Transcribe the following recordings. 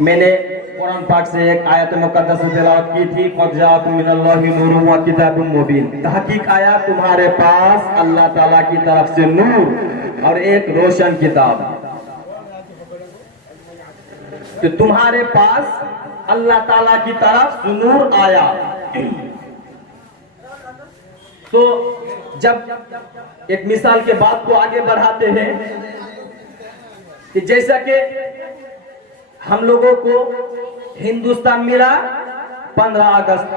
میں نے قرآن پاک سے ایک آیت مقدس تلاوت کی تھی، قد جاءکم من اللہ نور و کتاب مبین۔ تحقیق آیا تمہارے پاس اللہ تعالیٰ کی طرف سے نور اور ایک روشن کتاب، کہ تمہارے پاس اللہ تعالیٰ کی طرف سے نور آیا۔ تو جب ایک مثال کے بات کو آگے بڑھاتے ہیں کہ جیسا کہ ہم لوگوں کو ہندوستان ملا 15 اگست،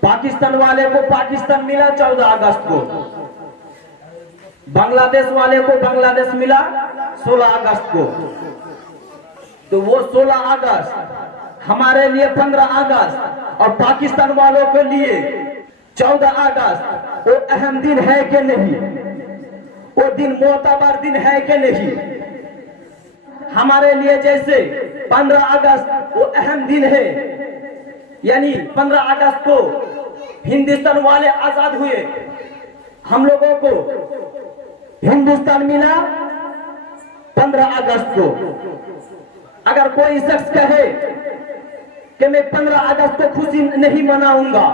پاکستان والے کو پاکستان ملا 14 اگست کو، بنگلہ دیش والے کو بنگلہ دیش ملا 16 اگست کو۔ تو وہ 16 اگست ہمارے لیے 15 اگست اور پاکستان والوں کے لیے 14 اگست وہ اہم دن ہے کہ نہیں؟ وہ دن معتبر دن ہے کہ نہیں؟ ہمارے لیے جیسے 15 اگست وہ اہم دن ہے، یعنی 15 اگست کو ہندوستان والے آزاد ہوئے، ہم لوگوں کو ہندوستان ملا 15 اگست کو۔ اگر کوئی شخص کہے کہ میں 15 اگست کو خوشی نہیں مناؤں گا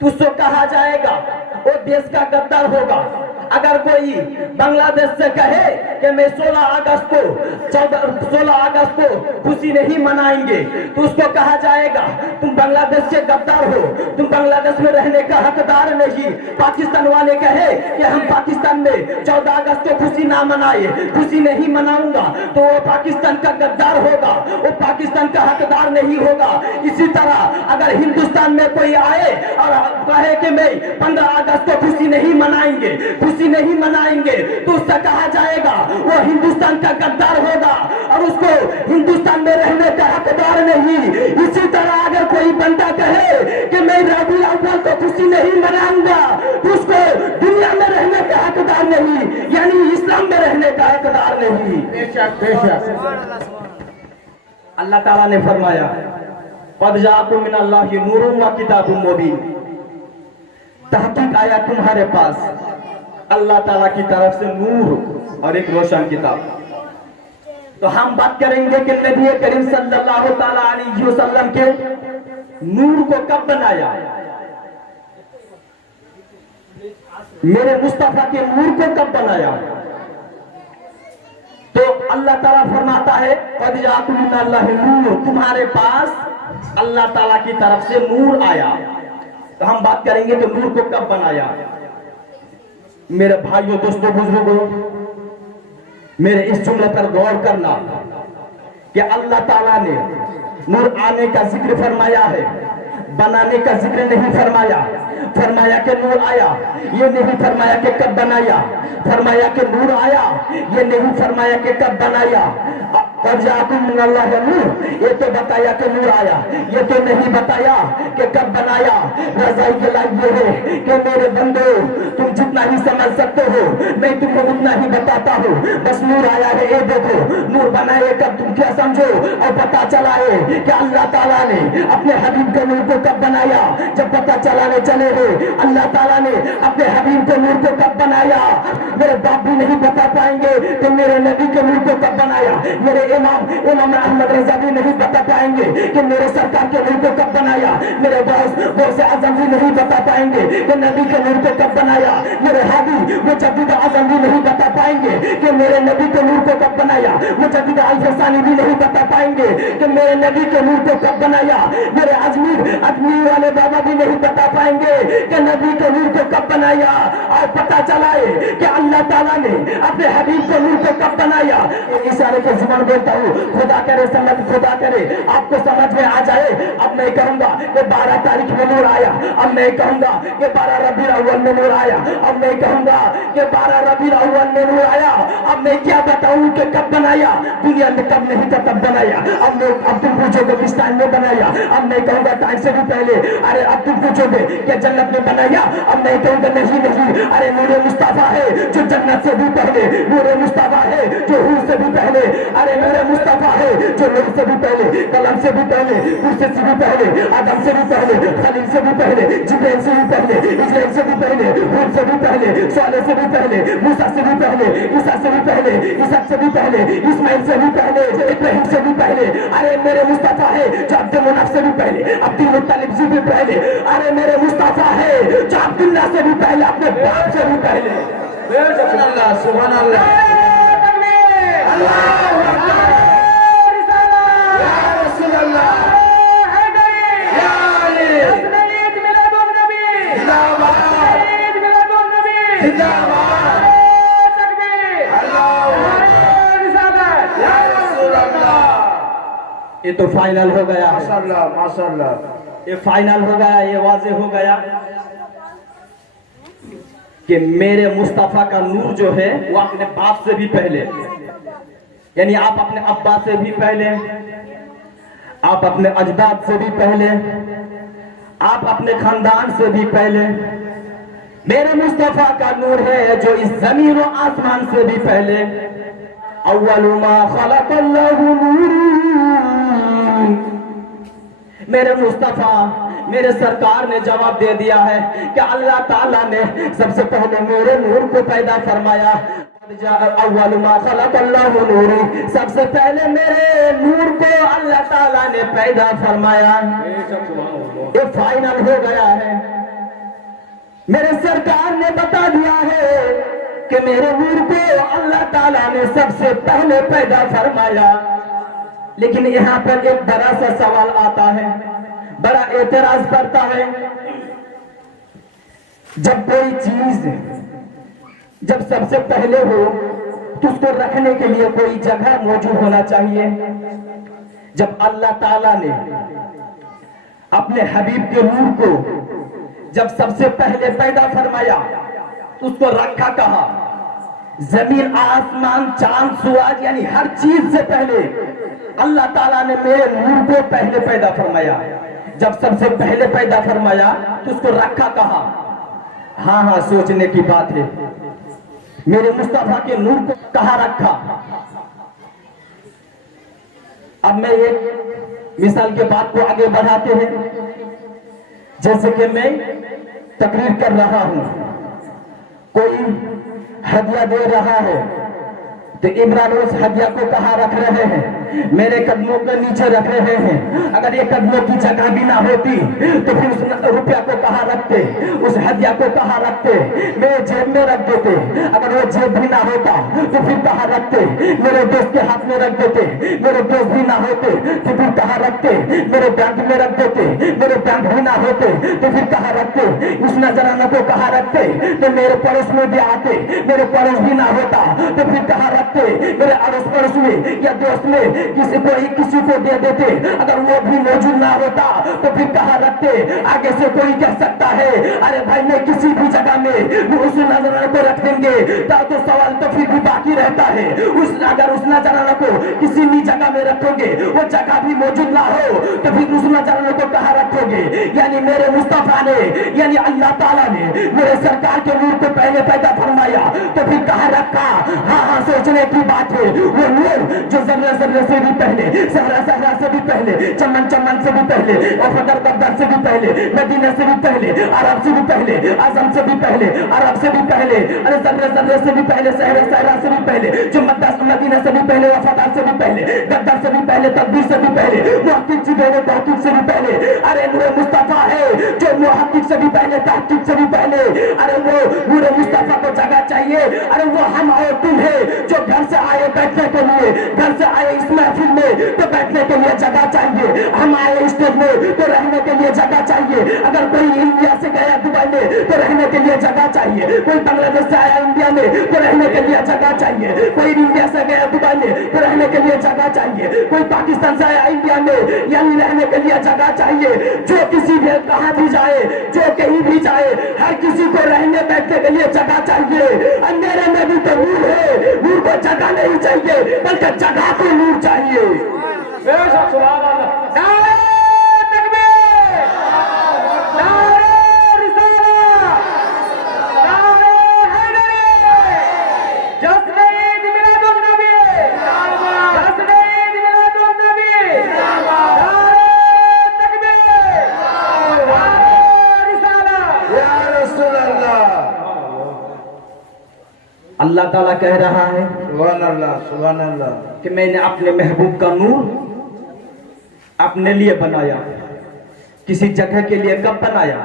تو اس کو کہا جائے گا وہ دیش کا غدار ہوگا۔ اگر کوئی بنگلہ دیش سے کہے کہ میں 16 اگست کو خوشی نہیں منائیں گے تو اس کو کہا جائے گا تم بنگلہ دیش سے غدار ہو، تم بنگلہ دیش میں رہنے کا حقدار نہیں۔ پاکستان والے کہے کہ ہم پاکستان میں 14 اگست کو خوشی نہ منائے، خوشی نہیں مناؤں گا تو وہ پاکستان کا غدار ہوگا، وہ پاکستان کا حقدار نہیں ہوگا۔ اسی طرح اگر ہندوستان میں کوئی آئے اور کہے کہ میں 15 اگست کو خوشی نہیں منائیں گے تو اس سے کہا جائے گا وہ ہندوستان کا غدار ہوگا اور اس کو ہندوستان میں رہنے کا حقدار نہیں۔ اسی طرح اگر کوئی بندہ کہے کہ میں ربیع الاول کو خوشی نہیں مناؤں گا تو اس کو دنیا میں رہنے کا حقدار نہیں، یعنی اسلام میں رہنے کا حقدار نہیں۔ بے شک اللہ تعالیٰ نے فرمایا قد جاءکم من اللہ نور و کتاب مبین، تحقیق آیا تمہارے پاس اللہ تعالیٰ کی طرف سے نور اور ایک روشن کتاب۔ تو ہم بات کریں گے کہ نبی کریم صلی اللہ تعالیٰ علیہ وسلم کے نور کو کب بنایا، میرے مصطفیٰ کے نور کو کب بنایا؟ تو اللہ تعالیٰ فرماتا ہے قد جاءکم من اللہ نور، تمہارے پاس اللہ تعالیٰ کی طرف سے نور آیا۔ تو ہم بات کریں گے کہ نور کو کب بنایا۔ میرے بھائیوں دوستوں بزرگوں، میرے اس جملے پر غور کرنا کہ اللہ تعالیٰ نے نور آنے کا ذکر فرمایا ہے، بنانے کا ذکر نہیں فرمایا۔ فرمایا کہ نور آیا، یہ نہیں فرمایا کہ کب بنایا۔ فرمایا کہ نور آیا، یہ نہیں فرمایا کہ کب بنایا۔ قد جاءکم من اللہ نور، یہ تو بتایا کہ نور آیا، یہ تو نہیں بتایا کہ کب بنایا۔ رضائی کے لائق یہ ہے کہ میرے بندو تم جتنا ہی سمجھ سکتے ہو میں تم کو اتنا ہی بتاتا ہوں۔ بس نور آیا ہے، یہ دیکھو نور بنائے کب تم کیا سمجھو، اور پتا چلا ہے کہ اللہ تعالیٰ نے اپنے حبیب کے نور کو کب بنایا۔ جب پتا چلانے چلے ہیں اللہ تعالیٰ نے اپنے حبیب کے نور کو کب بنایا، میرے باپ بھی نہیں بتا پائیں گے کہ میرے نبی کے نور کو کب بنایا، میرے امام احمد رضا بھی نہیں بتا پائیں گے کہ میرے سرکار کے نور کو کب بنایا، میرے غوث اعظم بھی نہیں بتا پائیں گے کہ نبی کے نور کو کب بنایا، میرے ہادی مجدد اعظم بھی نہیں بتا پائیں گے کہ میرے نبی کے نور کو کب بنایا، مجدد الفسانی بھی نہیں بتا پائیں گے کہ میرے نبی کے نور کو کب بنایا، میرے اجمیر والے بابا بھی نہیں بتا پائیں گے کہ نبی کے نور کو کب بنایا۔ اور پتا چلا ہے کہ اللہ تعالیٰ نے اپنے حبیب کے نور کو کب بنایا۔ اشارے کے زبان بولتا ہوں، خدا کرے آپ کو سمجھ میں آ جائے۔ اب میں کہوں گا کہ 12 تاریخ میں نور آیا، اب میں کہوں گا کہ 12 ربیع الاول میں نور آیا، اب میں کہوں گا کہ 12 ربیع الاول میں نور آیا۔ اب میں کیا بتاؤں کہ کب بنایا، دنیا میں کب نہیں تھا تب بنایا۔ اب تم پوچھو گے کس ٹائم میں بنایا، اب میں کہوں گا ٹائم سے بھی پہلے۔ ارے اب تم پوچھو گے کہ جنت میں بنایا، اب میں کہوں گا نہیں، ارے نور مصطفیٰ ہے جو جنت سے بھی پہلے، نور مصطفیٰ ہے جو حور سے بھی پہلے۔ ارے نور مصطفیٰ ہے جو نور سے بھی پہلے، قلم سے بھی پہلے، کرسی سے بھی پہلے، آدم سے بھی پہلے، خلیل سے بھی پہلے، جبرائیل سے بھی پہلے، اسرائیل سے بھی پہلے، ہود سے بھی پہلے، صالح سے بھی پہلے، موسیٰ سے بھی پہلے، عیسیٰ سے بھی پہلے، اسحاق سے بھی پہلے، اسماعیل سے بھی پہلے، ابراہیم سے بھی پہلے. ارے میرے مصطفیٰ ہے جو عبد مناف سے بھی پہلے، عبد المطلب سے بھی پہلے. ارے میرے مصطفیٰ ہے جو عبداللہ سے بھی پہلے، اپنے باپ سے بھی پہلے. سبحان اللہ سبحان اللہ یا رسول اللہ یا علی زندہ باد زندہ باد یا رسول اللہ. یہ تو فائنل ہو گیا ہے، ماشاء اللہ ماشاء اللہ. یہ فائنل ہو گیا، یہ واضح ہو گیا کہ میرے مصطفیٰ کا نور جو ہے وہ اپنے باپ سے بھی پہلے، یعنی آپ اپنے ابا سے بھی پہلے، آپ اپنے اجداد سے بھی پہلے، آپ اپنے خاندان سے بھی پہلے. میرے مصطفیٰ کا نور ہے جو اس زمین و آسمان سے بھی پہلے. اول ما خلق اللہ نور. میرے مصطفیٰ میرے سرکار نے جواب دے دیا ہے کہ اللہ تعالیٰ نے سب سے پہلے میرے نور کو پیدا فرمایا. اول ما خلق اللہ نور، سب سے پہلے میرے نور کو اللہ تعالیٰ نے پیدا فرمایا. یہ فائنل ہو گیا ہے. میرے سرکار نے بتا دیا ہے کہ میرے نور کو اللہ تعالیٰ نے سب سے پہلے پیدا فرمایا. لیکن یہاں پر ایک بڑا سا سوال آتا ہے، بڑا اعتراض کرتا ہے. جب کوئی چیز جب سب سے پہلے ہو تو اس کو رکھنے کے لیے کوئی جگہ موجود ہونا چاہیے. جب اللہ تعالیٰ نے اپنے حبیب کے نور کو جب سب سے پہلے پیدا فرمایا تو اس کو رکھا کہاں؟ زمین آسمان چاند سورج یعنی ہر چیز سے پہلے اللہ تعالیٰ نے میرے نور کو پہلے پیدا فرمایا. جب سب سے پہلے پیدا فرمایا تو اس کو رکھا کہاں؟ ہاں سوچنے کی بات ہے. میرے مصطفیٰ کے نور کو کہاں رکھا؟ اب میں ایک مثال کے بات کو آگے بڑھاتے ہیں. جیسے کہ میں تقریر کر رہا ہوں، کوئی ہدیہ دے رہا ہے تو عمران اس ہدیہ کو کہاں رکھ رہے ہیں؟ میرے قدموں کے نیچے رکھ رہے ہیں. اگر یہ قدموں کی جگہ بھی نہ ہوتی تو پھر اس روپیہ کو کہاں رکھتے، اس ہدیہ کو کہاں رکھتے؟ میرے جیب میں رکھ دیتے. اگر وہ جیب بھی نہ ہوتا تو پھر کہاں رکھتے؟ میرے دوست کے ہاتھ میں رکھ دیتے. میرے دوست بھی نہ ہوتے تو پھر کہاں رکھتے؟ میرے بینک میں رکھ دیتے. میرے بینک بھی نہ ہوتے تو پھر کہاں رکھتے؟ اس نذرانہ کو کہاں رکھتے؟ تو میرے پڑوس میں بھی آتے. میرے پڑوس بھی نہ ہوتا تو پھر کہاں رکھتے؟ میرے اڑوس پڑوس میں یا دوست میں کسی کو دے دیتے. اگر وہ بھی موجود نہ ہوتا تو پھر کہاں رکھتے؟ آگے سے کوئی کہہ سکتا ہے ارے بھائی میں کسی بھی جگہ میں اس نذرانہ کو رکھ دیں گے تو سوال تو پھر بھی باقی رہتا ہے. اگر اس نذرانہ کو کسی بھی جگہ میں رکھو گے وہ جگہ بھی موجود نہ ہو تو پھر اس نذرانہ کو کہاں رکھو گے؟ یعنی میرے مصطفیٰ نے یعنی اللہ تعالیٰ نے میرے سرکار کے نور کو پہلے پیدا فرمایا تو پھر کہاں رکھا؟ ہاں سوچنے کی بات ہے. وہ نور جو ذرہ ذرہ سے بھی پہلے، صحرا صحرا سے بھی پہلے، چمن چمن سے بھی پہلے، اور بدر بدر سے بھی پہلے، مدینہ سے بھی پہلے، عرب سے بھی پہلے، اعظم سے بھی پہلے، عرب سے بھی پہلے، ارے ذرہ ذرہ سے بھی پہلے، صحرا صحرا سے بھی پہلے، جو مدینہ سے بھی پہلے، وفادار سے بھی پہلے، غدار سے بھی پہلے، تدبیر سے بھی پہلے، محقق سے پہلے، تحقیق سے بھی پہلے. ارے نور مصطفیٰ ہے جو محقق سے بھی پہلے، تحقیق سے بھی پہلے. ارے وہ نور مصطفیٰ کو جگہ چاہیے. ارے وہ ہم اور تم ہے جو گھر سے آئے بیٹھنے کے لیے، گھر سے آئے اس محفل میں تو بیٹھنے کے لیے جگہ چاہیے. ہم آئے اسٹیج میں تو رہنے کے لیے جگہ چاہیے. اگر کوئی انڈیا سے گیا دبئی میں تو رہنے کے لیے جگہ چاہیے. کوئی بنگلہ دیش سے آیا انڈیا میں تو رہنے کے لیے جگہ چاہیے. کوئی انڈیا سے گیا دبئی میں تو رہنے کے لیے جگہ چاہیے. کوئی پاکستان سے آیا انڈیا میں یعنی رہنے کے لیے جگہ چاہیے. جو کسی بھی کہاں بھی جائے، جو کہیں بھی جائے، ہر کسی کو رہنے بیٹھنے کے لیے جگہ چاہیے. اندھیرے میں بھی تو نور ہے. نور کو جگہ نہیں چاہیے بلکہ جگہ کو نور چاہیے. بے شک سبحان اللہ. نعرہ تکبیر، نعرہ رسالت، نعرہ حیدری، جشن عید میلاد النبی، جشن اللہ تعالیٰ کہہ رہا ہے سبحان اللہ سبحان اللہ کہ میں نے اپنے محبوب کا نور اپنے لیے بنایا. کسی جگہ کے لیے کب بنایا؟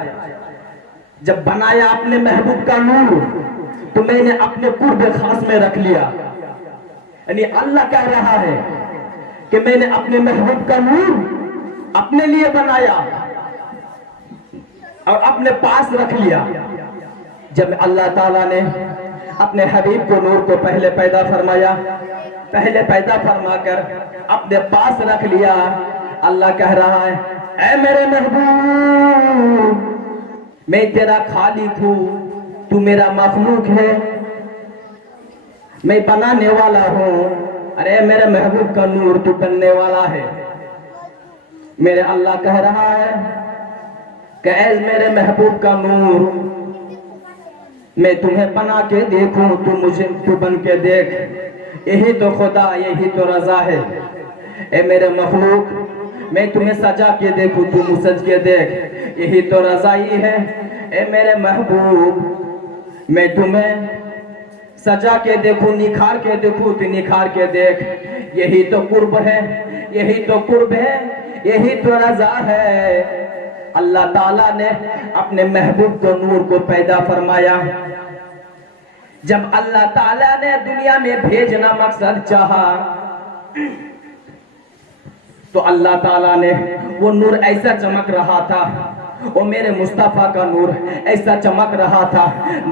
جب بنایا اپنے محبوب کا نور تو میں نے اپنے قرب خاص میں رکھ لیا. یعنی اللہ کہہ رہا ہے کہ میں نے اپنے محبوب کا نور اپنے لیے بنایا اور اپنے پاس رکھ لیا. جب اللہ تعالیٰ نے اپنے حبیب کو نور کو پہلے پیدا فرمایا، پہلے پیدا فرما کر اپنے پاس رکھ لیا، اللہ کہہ رہا ہے اے میرے محبوب میں تیرا خالق ہوں، تو میرا مخلوق ہے، میں بنانے والا ہوں. ارے میرے محبوب کا نور تو بننے والا ہے. میرے اللہ کہہ رہا ہے کہ اے میرے محبوب کا نور میں تمہیں بنا کے دیکھوں، تو بن کے دیکھ. یہی تو خدا، یہی تو رضا ہے. اے میرے مخلوق میں تمہیں سجا کے دیکھوں، تو مسج کے دیکھ. یہی تو رضائی ہے. اے میرے محبوب میں تمہیں سجا کے دیکھوں، نکھار کے دیکھوں، تو نکھار کے دیکھ. یہی تو قرب ہے، یہی تو قرب ہے، یہی تو رضا ہے. اللہ تعالیٰ نے اپنے محبوب کو نور کو پیدا فرمایا. جب اللہ تعالیٰ نے دنیا میں بھیجنا مقصد چاہا تو اللہ تعالیٰ نے وہ نور ایسا چمک رہا تھا، وہ میرے مصطفیٰ کا نور ایسا چمک رہا تھا.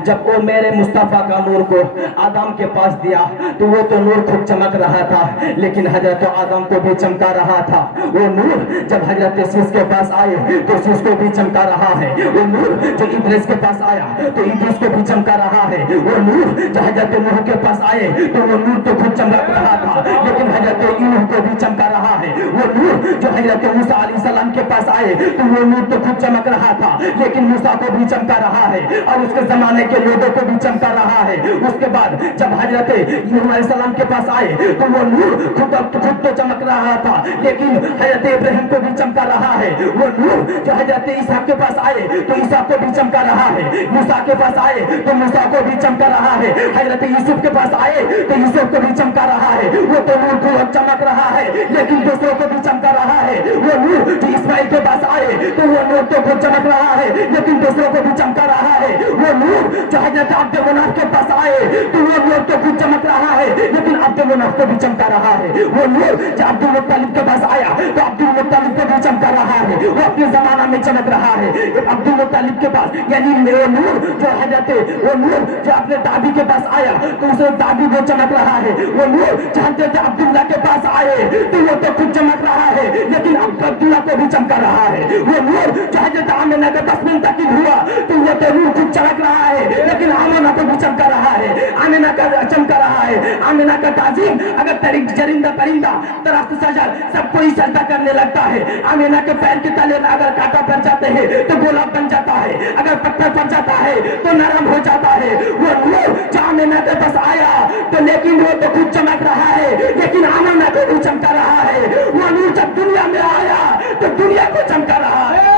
جب وہ میرے مصطفیٰ کا نور کو آدم کے پاس دیا تو وہ تو نور خود چمک رہا تھا، لیکن حضرت آدم کو بھی چمکا رہا تھا. وہ نور جب حضرت سیس کے پاس آئے تو سیس کو بھی چمکا رہا ہے. وہ نور جو ادریس کے پاس آیا تو ادریس کو بھی چمکا رہا ہے. وہ نور جو حضرت نوح کے پاس آئے تو وہ نور تو خود چمک رہا تھا، لیکن حضرت نوح کو بھی چمکا رہا ہے. وہ نور جو حضرت موسیٰ علیہ السلام کے پاس آئے تو وہ نور تو خود چمک رہا تھا، لیکن موسیٰ کو بھی چمکا رہا ہے اور اس کے زمانے کے لوگوں کو بھی چمکا رہا ہے. اس کے بعد جب حضرت نوح علیہ السلام کے پاس آئے تو وہ نور خود تو چمک رہا تھا، لیکن حضرت ابراہیم کو بھی چمکا رہا ہے. وہ نور جو حضرت عیسیٰ کے پاس آئے تو عیسیٰ کو بھی چمکا رہا ہے. موسیٰ کے پاس آئے تو موسیٰ کو بھی چمکا رہا ہے. حضرت یوسف کے پاس آئے تو یوسف کو بھی چمکا رہا ہے. وہ تو نور کو چمک رہا ہے لیکن دوسروں کو بھی چمکا رہا ہے. وہ نور جو اسماعیل کے پاس آئے تو وہ نور تو خود چمک رہا ہے لیکن دوسروں کو بھی چمکا رہا ہے. وہ نور جو حضرت عبد مناف کے پاس آئے تو وہ نور تو خود چمک رہا ہے لیکن عبد مناف کو بھی چمکا رہا ہے. وہ نور جو عبد المطلب کے پاس آیا تو عبد المطلب کو بھی چمکا رہا ہے. وہ اپنے زمانہ میں چمک رہا ہے. عبد المطلب کے پاس یعنی وہ نور جو حضرت وہ نور جو اپنے دادی کے پاس آیا تو اسے دادی کو چمک رہا ہے. وہ نور جو حضرت عبداللہ کے پاس آئے تو وہ تو خود چمک رہا ہے لیکن عبداللہ کو بھی چمکا رہا ہے. وہ نور جو حضرت آمنہ کا 10 منتقل ہوا تو وہ تو نور خود چمک رہا ہے لیکن آمنہ کو بھی چمکا رہا ہے. آمنہ کا چمکا رہا ہے. آمنہ کا تعظیم اگر جرندہ پرندہ درخت شجر سب کوئی سجدہ کرنے لگتا ہے. آمنہ کے پیر کے تلے میں اگر کانٹا پڑ جاتے ہیں تو گلاب بن جاتا ہے، اگر پتھر پڑ جاتا ہے تو نرم ہو جاتا ہے. وہ نور جو آمنہ کے پاس آیا تو لیکن وہ تو خود چمک رہا ہے لیکن آمنہ کو بھی چمکا رہا ہے. وہ نور جب دنیا میں آیا تو دنیا کو چمکا رہا ہے.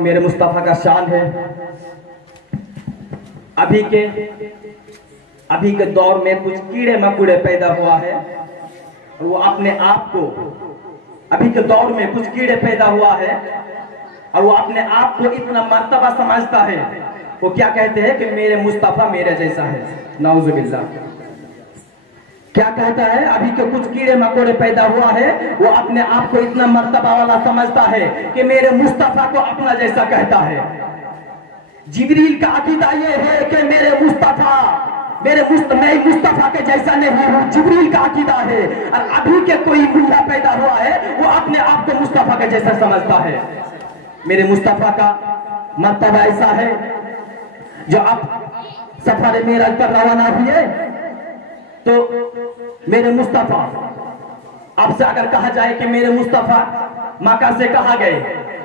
میرے مصطفیٰ کا شان ہے. ابھی کے دور میں کچھ کیڑے مکوڑے پیدا ہوا ہے اور وہ اپنے آپ کو ابھی کے دور میں کچھ کیڑے پیدا ہوا ہے اور وہ اپنے آپ کو اتنا مرتبہ سمجھتا ہے. وہ کیا کہتے ہیں کہ میرے مصطفیٰ میرے جیسا ہے. نعوذ باللہ. کیا کہتا ہے؟ ابھی کے کچھ کیڑے مکوڑے پیدا ہوا ہے، وہ اپنے آپ کو اتنا مرتبہ والا سمجھتا ہے کہ میرے مصطفیٰ کو اپنا جیسا کہتا ہے. جبریل کا عقیدہ یہ ہے کہ میرے مصطفیٰ میں مصطفیٰ کے جیسا نہیں ہوں. جبریل کا عقیدہ ہے. اور ابھی کے کوئی ملا پیدا ہوا ہے وہ اپنے آپ کو مصطفیٰ کے جیسا سمجھتا ہے. میرے مصطفیٰ کا مرتبہ ایسا ہے جو اب سفر معراج پر روانہ ہوئے تو میرے مصطفیٰ آپ سے اگر کہا جائے کہ میرے مصطفیٰ مکہ سے کہاں گئے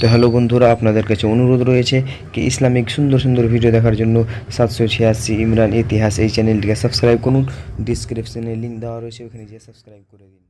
তো হ্যালো বন্ধুরা, আপনাদের কাছে অনুরোধ রয়েছে কি ইসলামিক সুন্দর সুন্দর ভিডিও দেখার জন্য 786 ইমরান ইতিহাস এই চ্যানেলটিকে সাবস্ক্রাইব করুন। ডিসক্রিপশনে লিঙ্ক দেওয়া রয়েছে, ওখানে গিয়ে সাবস্ক্রাইব করে দিন।